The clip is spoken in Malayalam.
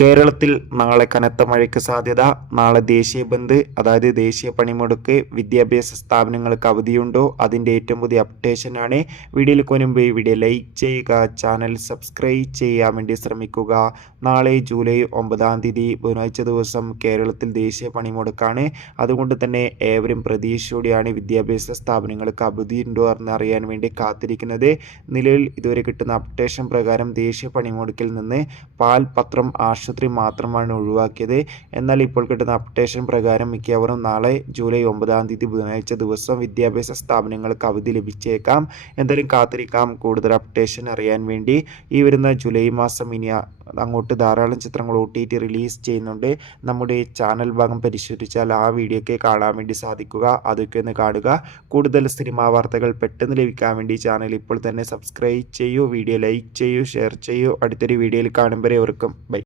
കേരളത്തിൽ നാളെ കനത്ത മഴയ്ക്ക് സാധ്യത. നാളെ ദേശീയ ബന്ദ്, അതായത് ദേശീയ പണിമുടക്ക്. വിദ്യാഭ്യാസ സ്ഥാപനങ്ങൾക്ക് അവധിയുണ്ടോ? അതിൻ്റെ ഏറ്റവും പുതിയ അപ്ഡേഷൻ ആണ്. വീഡിയോയിൽ മുൻപ് വീഡിയോ ലൈക്ക് ചെയ്യുക, ചാനൽ സബ്സ്ക്രൈബ് ചെയ്യാൻ വേണ്ടി ശ്രമിക്കുക. നാളെ ജൂലൈ 9 ബുധനാഴ്ച ദിവസം കേരളത്തിൽ ദേശീയ പണിമുടക്കാണ്. അതുകൊണ്ട് തന്നെ ഏവരും പ്രതീക്ഷയോടെയാണ് വിദ്യാഭ്യാസ സ്ഥാപനങ്ങൾക്ക് അവധിയുണ്ടോ എന്നറിയാൻ വേണ്ടി കാത്തിരിക്കുന്നത്. നിലവിൽ ഇതുവരെ കിട്ടുന്ന അപ്ഡേഷൻ പ്രകാരം ദേശീയ പണിമുടക്കിൽ നിന്ന് പാൽ, പത്രം, ആശുപത്രി മാത്രമാണ് ഒഴിവാക്കിയത്. എന്നാൽ ഇപ്പോൾ കിട്ടുന്ന അപ്ഡേഷൻ പ്രകാരം മിക്കവാറും നാളെ ജൂലൈ 9 ബുധനാഴ്ച ദിവസം വിദ്യാഭ്യാസ സ്ഥാപനങ്ങൾക്ക് അവധി ലഭിച്ചേക്കാം. എന്തായാലും കാത്തിരിക്കാം കൂടുതൽ അപ്ഡേഷൻ അറിയാൻ വേണ്ടി. ഈ വരുന്ന ജൂലൈ മാസം ഇനി അങ്ങോട്ട് ധാരാളം ചിത്രങ്ങൾ OTT റിലീസ് ചെയ്യുന്നുണ്ട്. നമ്മുടെ ചാനൽ ഭാഗം പരിശോധിച്ചാൽ ആ വീഡിയോ ഒക്കെ കാണാൻ വേണ്ടി സാധിക്കുക. അതൊക്കെ ഒന്ന് കാണുക. കൂടുതൽ സിനിമാ വാർത്തകൾ പെട്ടെന്ന് ലഭിക്കാൻ വേണ്ടി ചാനൽ ഇപ്പോൾ തന്നെ സബ്സ്ക്രൈബ് ചെയ്യൂ, വീഡിയോ ലൈക്ക് ചെയ്യൂ, ഷെയർ ചെയ്യൂ. അടുത്തൊരു വീഡിയോയിൽ കാണുമ്പോൾ എവർക്കും ബൈ.